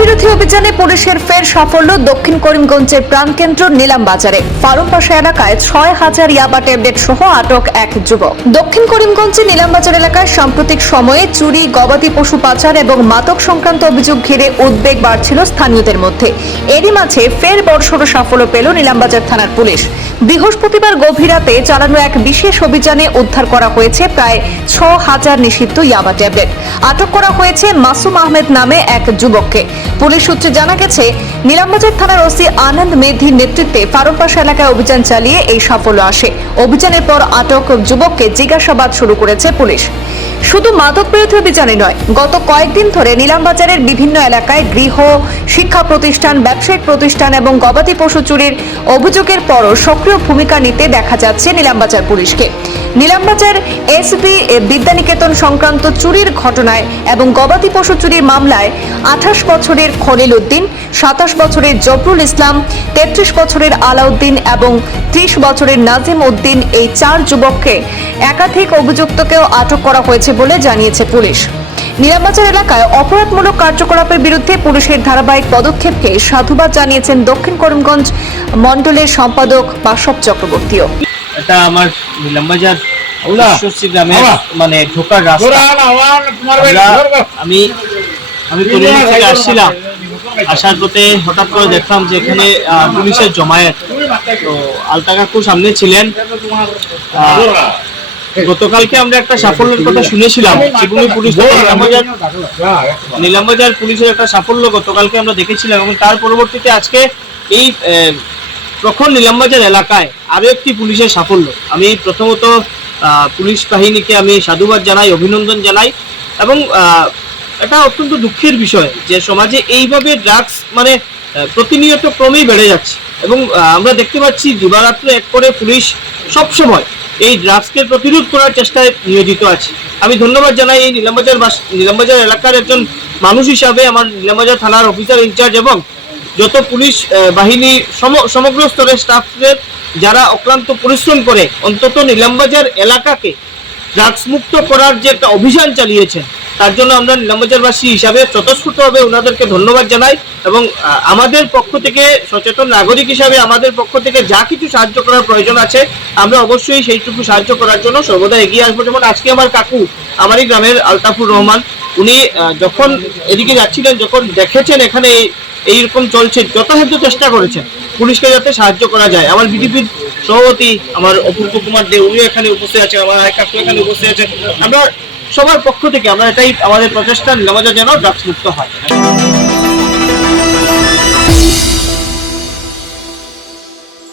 বিরোধী অভিযানে পুলিশের ফের সাফল্য দক্ষিণ করিমগঞ্জের প্রাণকেন্দ্র নিলামবাজারে ফার্মপাশা এলাকায় ৬,০০০ ইয়াবা ট্যাবলেট সহ আটক এক যুবক। দক্ষিণ করিমগঞ্জের নিলামবাজার এলাকায় সাম্প্রতিক সময়ে চুরি, গবাদি পশু পাচার এবং মাদক সংক্রান্ত অভিযোগ ঘিরে উদ্বেগ বাড়ছিল স্থানীয়দের মধ্যে। এরই মাঝে ফের বড়সড় সাফল্য পেল নিলামবাজার থানার পুলিশ। বৃহস্পতিবার গভীর রাতে চালানো এক বিশেষ অভিযানে উদ্ধার করা হয়েছে প্রায় ৬,০০০ নিষিদ্ধ ইয়াবা ট্যাবলেট। আটক করা হয়েছে মাসুম আহমেদ নামে এক যুবককে। পুলিশ সূত্রে জানা গেছে, নিলামবাজার থানার ওসি আনন্দ মেধির নেতৃত্বে ফার্মপাশা এলাকায় অভিযান চালিয়ে এই সাফল্য আসে। অভিযানের পর আটক যুবককে জিজ্ঞাসাবাদ শুরু করেছে পুলিশ। শুধু মাদক বিরোধী অভিযানে নয়, গত কয়েকদিন ধরে নিলামবাজারের বিভিন্ন এলাকায় গৃহ, শিক্ষা প্রতিষ্ঠান, ব্যবসায়িক প্রতিষ্ঠান এবং গবাদি পশু চুরির অভিযোগের পরও সক্রিয় ভূমিকা নিতে দেখা যাচ্ছে নিলামবাজার পুলিশকে। নিলামবাজার এসবি বিদ্যানিকেতন সংক্রান্ত চুরির ঘটনায় এবং গবাদি পশু চুরির মামলায় 28 বছরের খলিল উদ্দিন, 27 বছরের জবরুল ইসলাম, 33 বছরের আলাউদ্দিন এবং 30 বছরের নাজিম উদ্দিন এই 4 যুবককে একাধিক অভিযুক্তকেও আটক করা হয়েছে বলে জানিয়েছে পুলিশ। নিলামবাজার এলাকায় অপরাধমূলক কার্যকলাপের বিরুদ্ধে পুলিশের ধারাবাহিক পদক্ষেপকে সাধুবাদ জানিয়েছেন দক্ষিণ করিমগঞ্জ মণ্ডলের সম্পাদক বাসব চক্রবর্তীও। এটা আমার নিলামবাজার গ্রামের মানে ঢোকার রাস্তা। আমি করিমগঞ্জ থেকে আসছিলাম, আসার পথে হঠাৎ করে দেখলাম যে এখানে পুলিশের জমায়েত। তো আলতা কাকু সামনে ছিলেন। গতকালকে আমরা একটা সাফল্যের কথা শুনেছিলাম, নিলামবাজার পুলিশের একটা সাফল্য গতকালকে আমরা দেখেছিলাম এবং তার পরবর্তীতে আজকে এই প্রখর নিলামবাজার এলাকায় আরো একটি পুলিশের সাফল্য। আমি প্রথমত পুলিশ বাহিনীকে আমি সাধুবাদ জানাই, অভিনন্দন জানাই এবং এটা অত্যন্ত দুঃখের বিষয় যে সমাজে এইভাবে ড্রাগস মানে প্রতিনিয়ত ক্রমেই বেড়ে যাচ্ছে এবং আমরা দেখতে পাচ্ছি দিবারাত্র এক করে পুলিশ সবসময় এই ড্রাগসকে প্রতিরোধ করার চেষ্টায় নিয়োজিত আছে। আমি ধন্যবাদ জানাই এই নিলামবাজার এলাকার একজন মানুষ হিসাবে আমার নিলামবাজার থানার অফিসার ইনচার্জ এবং যত পুলিশ বাহিনী সমগ্র স্তরের স্টাফদের যারা অক্লান্ত পরিশ্রম করে অন্তত নিলামবাজার এলাকাকে ড্রাগস মুক্ত করার যে একটা অভিযান চালিয়েছেন, তার জন্য আমরা নিলামবাজারবাসী হিসাবে স্বতঃস্ফূর্তভাবে ওনাদেরকে ধন্যবাদ জানাই এবং আমাদের পক্ষ থেকে সচেতন নাগরিক হিসাবে আমাদের পক্ষ থেকে যা কিছু সাহায্য করার প্রয়োজন আছে আমরা অবশ্যই সেইটুকু সাহায্য করার জন্য সর্বদা এগিয়ে আসবো। যেমন আজকে আমার কাকু, আমারই গ্রামের আলতাফুর রহমান, উনি যখন এদিকে যাচ্ছিলেন, যখন দেখেছেন এখানে এইরকম চলছে, যথাসাধ্য চেষ্টা করেছেন পুলিশকে যাতে সাহায্য করা যায়। আমার বিজেপির সভাপতি আমার অপূর্ব কুমার দে, উনিও এখানে উপস্থিত আছেন, আমার আয় কাকু এখানে উপস্থিত আছেন। আমরা সবার পক্ষ থেকে আমরা এটাই আমাদের প্রচেষ্টা, নিলামবাজার যেন ড্রাগস মুক্ত হয়।